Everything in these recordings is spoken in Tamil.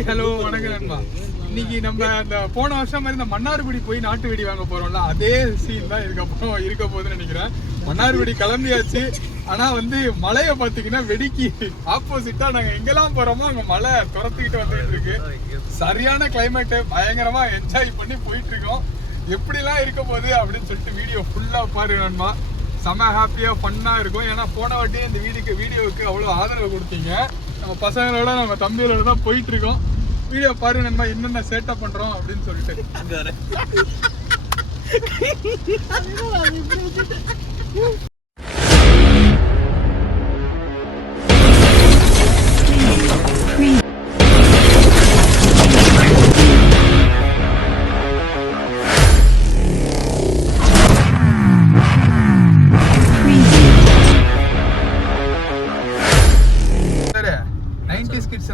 ஹாய் ஹலோ வணக்கம் நண்பா. இன்னைக்கு நம்ம அந்த போன வருஷம் மாதிரி இந்த மன்னார்குடி போய் நாட்டு வெடி வாங்க போறோம்ல, அதே சீன் தான் இதுக்கப்புறம் இருக்க போகுதுன்னு நினைக்கிறேன். மன்னார்குடி கிளம்பியாச்சு. ஆனா மழையை பாத்தீங்கன்னா வெடிக்கு ஆப்போசிட்டா நாங்க எங்கெல்லாம் போறோமோ அங்க மழை துரத்துக்கிட்டு வந்துட்டு இருக்கு. சரியான கிளைமேட், பயங்கரமா என்ஜாய் பண்ணி போயிட்டு இருக்கோம். எப்படிலாம் இருக்க போகுது அப்படின்னு சொல்லிட்டு வீடியோ ஃபுல்லா பாருங்க நண்பா. செம ஹாப்பியா ஃபன்னா இருக்கும். ஏன்னா போன வாட்டியே இந்த வீடியோவுக்கு அவ்வளோ ஆதரவு கொடுத்தீங்க. நம்ம பசங்களோட நம்ம தம்பிகளோட தான் போயிட்டு இருக்கோம். வீடியோ பாருங்க நண்பா, என்னென்ன சேட்டப் பண்றோம் அப்படின்னு சொல்லிட்டு.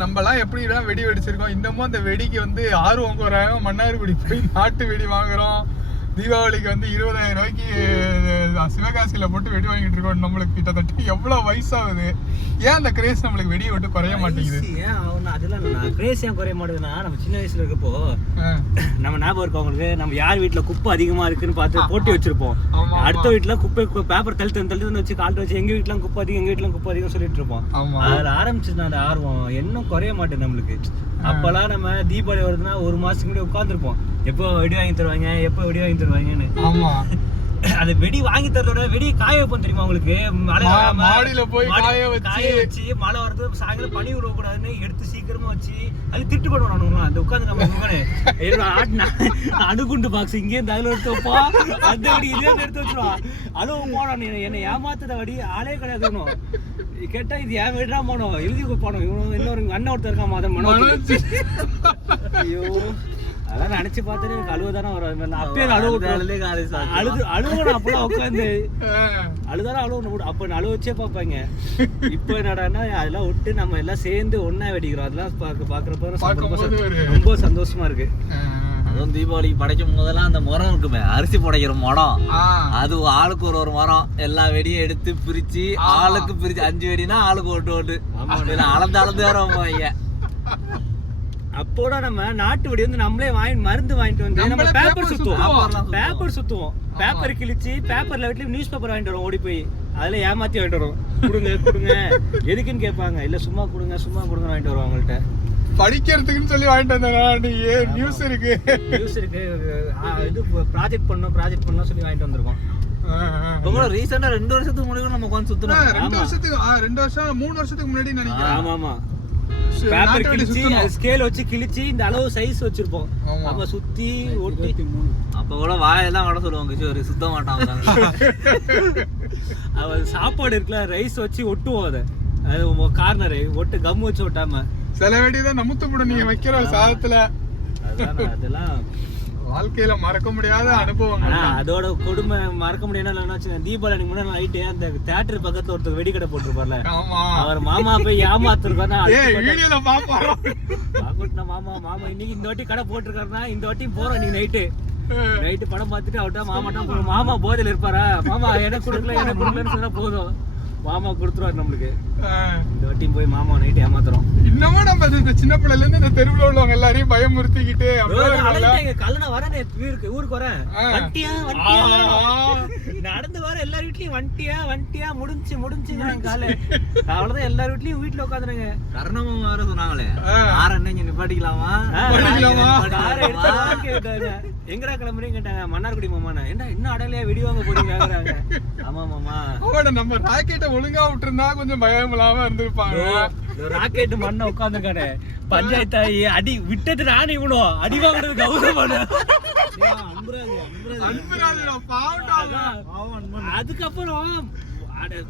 நம்மலாம் எப்படிலாம் வெடி வெடிச்சிருக்கோம். இன்னமும் அந்த வெடிக்கு ஆர்வம் குறையாம மன்னார்குடி போய் நாட்டு வெடி வாங்குறோம். தீபாவளிக்கு 20,000 ரூபாய்க்கு சிவகாசியில போட்டு வெடி வாங்கிட்டு இருக்கோம். நம்மளுக்கு கிட்டத்தட்ட எவ்வளவு வயசாகுது. ஏன் அந்த கிரேஸ் நம்மளுக்கு வெடியை விட்டு குறைய மாட்டேங்குது? அதெல்லாம் கிரேஸ் ஏன் குறைய மாட்டேங்குதுன்னா, நம்ம சின்ன வயசுல இருக்கப்போ நம்ம ஞாபகம் இருக்கு அவங்களுக்கு, நம்ம யார் வீட்டுல குப்பை அதிகமா இருக்குன்னு பார்த்து போட்டி வச்சிருப்போம். அடுத்த வீட்டுல குப்பை பேப்பர் தள்ளு வச்சு கால்ட்டு வச்சு எங்க வீட்டுல குப்பை அதிகம், எங்க வீட்டுல குப்பை அதிகம் சொல்லிட்டு இருப்போம். அதுல ஆரம்பிச்சுன்னா அந்த ஆர்வம் இன்னும் குறைய மாட்டேன் நம்மளுக்கு. அப்பெல்லாம் நம்ம தீபாவளி வருதுன்னா ஒரு மாசத்துக்கு முன்னாடி உட்காந்துருப்போம், எப்போ வெடி வாங்கி தருவாங்க, எப்போ வெடி வாங்கி தருவாங்கன்னு. அது வெடி வாங்கி தரதோட வெடி காய வைப்போம் தெரியுமா உங்களுக்கு? மாடியில போய் காய வச்சு மழை வரது சாயங்காலம் பனி விட கூடாதுன்னு எடுத்து சீக்கிரமா வச்சு அது திட்டு பண்ணுவாங்க. அந்த உட்காந்து நம்ம அணுகுண்டு பாக்ஸ் இங்கே இருந்து அதுல எடுத்து வைப்போம், அந்த வெடி இதே எடுத்து வச்சிருவான். அதுவும் போனோம் என்னை ஏமாத்துத வடி ஆளே கிடையாது. கேட்டா இது ஏன் வீடா போனோம், எழுதி போனோம். இவனு இன்னொரு அண்ணன் ஒருத்தர் இருக்கான் மதன் மனோ. ஐயோ அதெல்லாம் நினைச்சு பார்த்தாலே எனக்கு அழுவதானே வரும். அப்பயே அழுவணும் அப்பெல்லாம் உட்காந்து அழுதாலும் அழுவணும். அப்ப அழுவ வச்சே பார்ப்பாங்க. இப்ப என்னடான்னா அதெல்லாம் விட்டு நம்ம எல்லாம் சேர்ந்து ஒன்னா வெடிக்கிறோம். அதெல்லாம் பாக்குறப்ப ரொம்ப சந்தோஷமா இருக்கு. அதுவும் தீபாவளிக்கு படைக்கும் போதெல்லாம் அந்த முறம் இருக்குமே, அரிசி புடைக்கிற முறம், அது ஆளுக்கு ஒரு முறம் எல்லா வெடியும் எடுத்து பிரிச்சு ஆளுக்கு பிரிச்சு 5 வெடினா ஆளுக்கு ஓட்டு அளந்து வேற வைங்க. அப்போட நம்ம நாட்டு வெடி நம்மளே மருந்து வாங்கிட்டு வந்து நம்ம பேப்பர் சுத்துவோம். பேப்பர் கிழிச்சு பேப்பர்ல வீட்டுல நியூஸ் பேப்பர் வாங்கிட்டு வரோம். ஓடி போய் அதுல ஏமாத்தி வாங்கிட்டு வரோம். கொடுங்க எதுக்குன்னு கேட்பாங்க. இல்ல சும்மா கொடுங்க வாங்கிட்டு வருவோம். அவங்கள்ட்ட படிக்கிறதுக்குன்னு சொல்லி வாங்கிட்டு வந்தேன். நியூஸ் இருக்கு இது ப்ராஜெக்ட் பண்ணோம் சொல்லி வாங்கிட்டு வந்திருக்கோம். ரீசெண்டா 2 வருஷத்துக்கு முன்னாடி நம்ம உட்காந்து சுத்தணும். 2 வருஷம் 3 வருஷத்துக்கு முன்னாடி நினைக்கிறேன். ஆமா பேப்பர் கிழிச்சு ஸ்கேல் வச்சு கிழிச்சு இந்த அளவு சைஸ் வச்சிருப்போம். அப்ப சுத்தி ஒட்டி அப்ப கூட வாயெல்லாம் வட சொல்லுவாங்க, ஒரு சுத்த மாட்டாங்க. அவ சாப்பாடு இருக்குல்ல, ரைஸ் வச்சு ஒட்டுவோம். அது கார்னர் ஒட்டு கம் வச்சு ஒட்டாம சில வேண்டியதான் நமுத்து போட நீங்க வைக்கிற சாதத்துல. அதெல்லாம் வாழ்க்கையில மறக்க முடியாத அனுபவம். அதோட கொடுமை மறக்க முடியாது. தீபாவளி முன்னாடி நைட்டு அந்த தியேட்டர் பக்கத்துல ஒருத்தர் வெடிக்கடை போட்டிருப்பார்ல, அவர் மாமா போய் ஏமாத்துருக்காருன்னா மாமா இன்னைக்கு இந்த வாட்டி கடை போட்டிருக்காருன்னா இந்த வாட்டியும் போறோம். இன்னைக்கு நைட்டு படம் பார்த்துட்டு அவட்டா மாமாட்டா மாமா போதையில இருப்பாரா, மாமா எனக்கு கொடுக்கலன்னு சொன்னா போதும், மாமா கொடுத்துருவாரு நம்மளுக்கு. இந்த வாட்டியும் போய் மாமா நைட்டு ஏமாத்துறோம். இன்னமும் நம்ம இந்த சின்ன பிள்ளைல இருந்து இந்த தெருவுல உள்ளவங்க எல்லாரையும் பயமுறுத்திக்கிட்டு கல்லணை வரேன் ஊருக்கு வரேன், வண்டியா நடந்து வர எல்லார் வீட்லயும் வண்டியா முடிஞ்சு காலை அவ்வளவுதான். எல்லார் வீட்லயும் வீட்டுல உட்காந்துருங்க. கர்ணமா வேற சொன்னாங்களே, ஆரண்ணைங்க நிப்பாட்டிக்கலாமா எங்கடா கிளம்புறீங்க கேட்டாங்க. மன்னார்குடி மாமாண்ணா, என்ன இன்னும் அடையிலையா வெடி வாங்க போறீங்க? ஆமா மாமா, நம்ம ராக்கெட்டை ஒழுங்கா விட்டுருந்தா கொஞ்சம் பயம் இல்லாம இருந்திருப்பாங்க. ராக்கெட் மண்ண உட்காந்துருக்கானே பஞ்சாயத்தாயி அடி விட்டது நானே இவனும் அடி வாங்குறது கௌரவமான. அதுக்கப்புறம்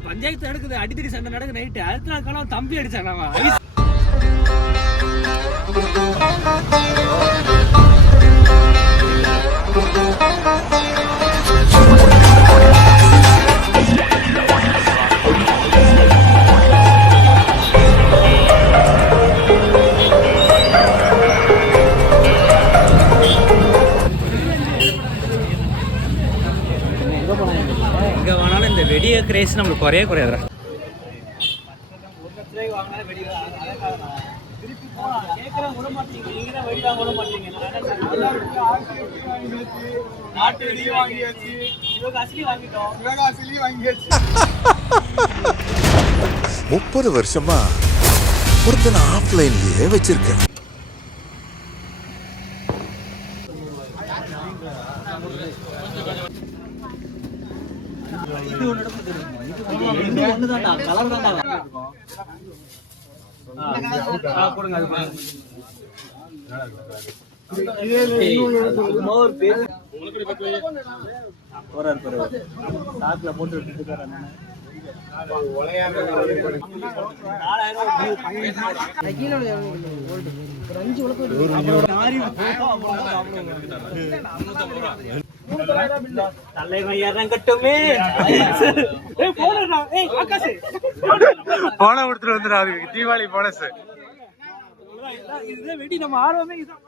பஞ்சாயத்து நடக்குது, அடித்தடி சண்டை நடக்குது நைட்டு. அடுத்த நாள் காலம் தம்பி அடிச்சாங்க. எங்க வேணாலும் இந்த வெடிய கிரேஸ் நம்மளுக்கு குறையாதுடா. கேட்கறவங்க விட மாட்டீங்க, நீங்க தான் வெடி வாங்க விட மாட்டீங்க. நாட்டு வெடி வாங்கியாச்சு, சிவகாசிலையும் வாங்கிட்டோம். சிவகாசிலையும் வாங்கியாச்சு. 30 வருஷமா ஒருத்தனை ஆஃப்லைன்லயே வச்சிருக்கேன். இது ஒண்ணுதான்டா, கலர் தான்டா வாங்கிருக்கோம். போடுங்க அது சாக்குல போட்டு விட்டுட்டு போன கொடுத்துட்டு வந்துடும் தீபாவளி போனஸ். வெடி நம்ம ஆர்வமே இதான்.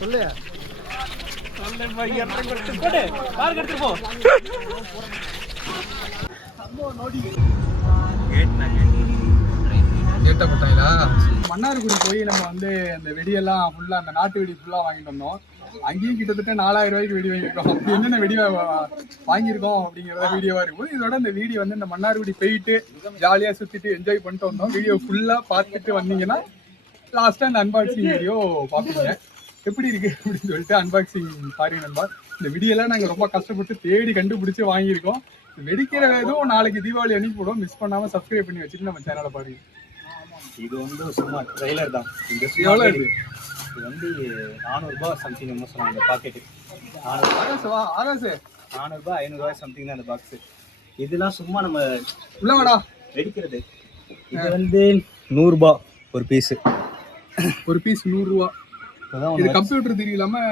சொல்லு மன்னார்குடி போய் நம்ம வந்து அந்த வெடியெல்லாம் ஃபுல்லா அந்த நாட்டு வெடி ஃபுல்லா வாங்கிட்டு வந்தோம். அங்கேயும் கிட்டத்தட்ட 4000 ரூபாய்க்கு வெடி வாங்கியிருக்கோம். அப்படி என்னென்ன வெடி வாங்கியிருக்கோம் அப்படிங்கிறத வீடியோவா இருக்கும். இதோட இந்த வீடியோ வந்து இந்த மன்னார்குடி போயிட்டு ஜாலியா சுத்திட்டு என்ஜாய் பண்ணிட்டு வந்தோம். வீடியோ ஃபுல்லா பார்த்துட்டு வந்தீங்கன்னா லாஸ்டா இந்த அன்பாக்சிங் வீடியோ பார்ப்பீங்க. எப்படி இருக்கு அப்படின்னு சொல்லிட்டு அன்பாக்சிங் பாருங்க நண்பா. இந்த வீடியோலாம் நாங்கள் ரொம்ப கஷ்டப்பட்டு தேடி கண்டுபிடிச்சி வாங்கியிருக்கோம். வெடிக்கிற எதுவும் நாளைக்கு தீபாவளி அன்னைக்கு போடுவோம். மிஸ் பண்ணாமல் சப்ஸ்கிரைப் பண்ணி வச்சுட்டு நம்ம சேனலை பாருங்க. இது வந்து சும்மா ட்ரெய்லர் தான். இந்த எவ்வளோ இது? இது வந்து 400 ரூபாய் சம்திங் என்ன சொன்னாங்க இந்த பாக்கெட்டு. 400 500 ரூபாய் சம்திங் தான் அந்த பாக்ஸு. இதெல்லாம் சும்மா நம்ம உள்ளவாடா வெடிக்கிறது. இது வந்து 100 ரூபாய் ஒரு பீஸு. ஒரு பீஸ் 100 ரூபா. இது கம்ப்யூட்டர் திரி இல்லாம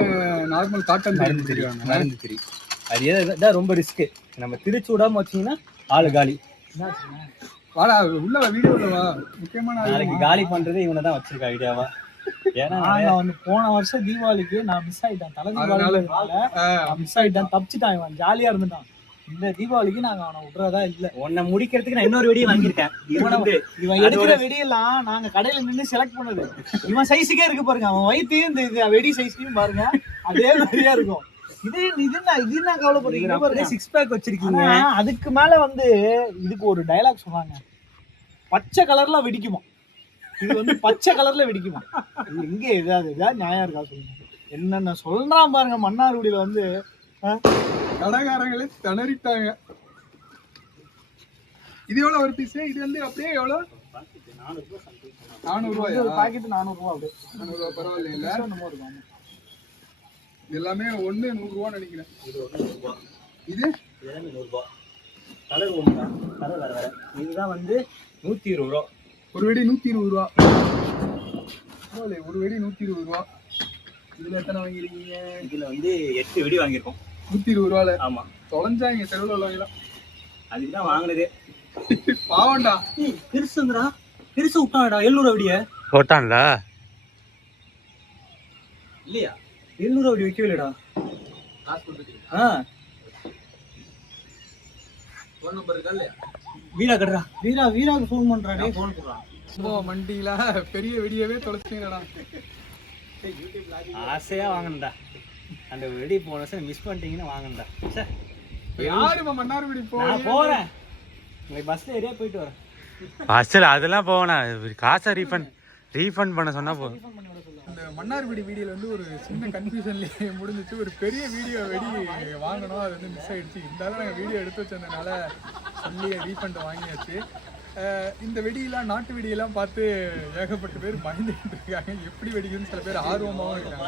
நார்மல் காட்டன் மருந்து திரி. அது ஏதாவது ரொம்ப ரிஸ்க்கு. நம்ம திரிச்சு விடாம வச்சிங்கன்னா ஆளு காலி. வாடா உள்ள வீடியோல வா. முக்கியமான நாளைக்கு காலி பண்றது இவனை தான் வச்சிருக்க ஐடியாவா. ஏன்னா நான் வந்து போன வருஷம் தீபாவளிக்கு நான் மிஸ் ஆயிட்டேன். தலை தீபாவளி மிஸ் ஆயிட்டேன். தப்பிச்சுட்டான். இவன் ஜாலியா இருந்துட்டான். இந்த தீபாவளிக்கு நாங்க அவனை விடுறதா இல்ல. உன்னை முடிக்கிறதுக்கு நான் இன்னொரு வெடியை வாங்கியிருக்கேன். இவன் எடுக்கிற வெடியெல்லாம் நாங்க கடையில நின்று செலக்ட் பண்ணது. இவன் சைஸுக்கே இருக்கு பாருங்க. அவன் வயிற்றையும் இந்த வெடி சைஸ்லயும் பாருங்க அதே மாதிரியா இருக்கும். இது நான் கவலைப்படுறீங்க. 6 பேக் வச்சிருக்கீங்க. அதுக்கு மேல வந்து இதுக்கு ஒரு டயலாக் சொன்னாங்க. பச்சை கலர்ல வெடிக்குமா. இது வந்து பச்சை கலர்ல வெடிக்குமா. இது எங்க ஏதாவது நியாயம் இருக்கா சொல்லுங்க. என்னென்ன சொல்றான் பாருங்க. மன்னார்குடியில வந்து கடைக்காரங்களே திணறிட்டாங்க. இது எவ்வளவு ஒரு பீஸ்? இது வந்து அப்படியே எவ்வளவு? 400 ரூபாய். ஒரு பாக்கெட் 400 ரூபாய். அப்படியே 400 ரூபாய் பரவாயில்ல. இல்ல எல்லாமே 1 100 ரூபாய் நினைக்கிறேன். இது 100 ரூபாய். கலர் ஒண்ணுதான். கலர் வேற வேற. இதுதான் வந்து 120 ரூபாய். ஒரு வெடி 120 ரூபாய். ஒரு வெடி 120 ரூபாய். இதுல எத்தனை வாங்கிருக்கீங்க? இதுல வந்து 8 வெடி வாங்கியிருக்கோம். 120 ரூபால. ஆமா. தொலைஞ்சாங்க தெருவில் உள்ளவங்களாம். அதுக்கு தான் வாங்கினதே. பாவண்டா. பெருசுங்கடா. பெருசு விட்டான்டா. 700 வெடிய போட்டான்ல இல்லையா? 700 வெடி வைக்கவே இல்லடா. காசு கொடுத்துட்டீங்க. ஃபோன் நம்பர் இருக்கா இல்லையா? வீரா கட்றா. வீராக்கு ஃபோன் பண்றானே. ஃபோன் பண்றான். மண்டியில பெரிய வெடியவே தொலைச்சிட்டீங்கடா. ஆசையா வாங்கணும்டா. அந்த வெடி போன வருஷம் மிஸ் பண்ணிட்டீங்கன்னு வாங்கணும்டா. சார் யாருமா மன்னார்குடி நான் போறேன். உங்களுக்கு பஸ்ல ஏறியா போயிட்டு வரேன். பஸ்ஸில் அதெல்லாம் போவேண்ணா. காசை ரீஃபண்ட் பண்ண சொன்னா போதும். இந்த மன்னார்குடி வீடியோல வந்து ஒரு சின்ன கன்ஃபியூஷன்லேயே முடிஞ்சிச்சு. ஒரு பெரிய வீடியோ வெடி வாங்கணும். அது வந்து மிஸ் ஆயிடுச்சு. இருந்தாலும் நாங்கள் வீடியோ எடுத்து வச்சதுனால சொல்லி ரீஃபண்ட் வாங்கியாச்சு. இந்த வெடியெல்லாம் நாட்டு வெடியெல்லாம் பார்த்து ஏகப்பட்ட பேர் பயந்துட்டு இருக்காங்க. எப்படி வெடிக்குதுன்னு சில பேர் ஆர்வமாகவும் இருக்காங்க.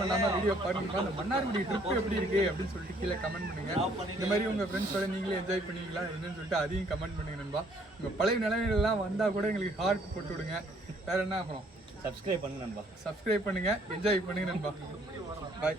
பண்ணாமல் வீடியோ பாருங்க. அந்த மன்னார்குடி ட்ரிப் எப்படி இருக்கு அப்படின்னு சொல்லிட்டு கீழே கமெண்ட் பண்ணுங்க. இந்த மாதிரி உங்கள் ஃப்ரெண்ட்ஸோட நீங்களே என்ஜாய் பண்ணுவீங்களா என்னன்னு சொல்லிட்டு அதையும் கமெண்ட் பண்ணுங்க நண்பா. உங்கள் பழைய நிலைமைகள்லாம் வந்தால் கூட எங்களுக்கு ஹார்ட் போட்டு விடுங்க. வேற என்ன அப்புறம் சப்ஸ்கிரைப் பண்ணுங்க நண்பா. சப்ஸ்கிரைப் பண்ணுங்க. என்ஜாய் பண்ணுங்க நண்பா. பாய்.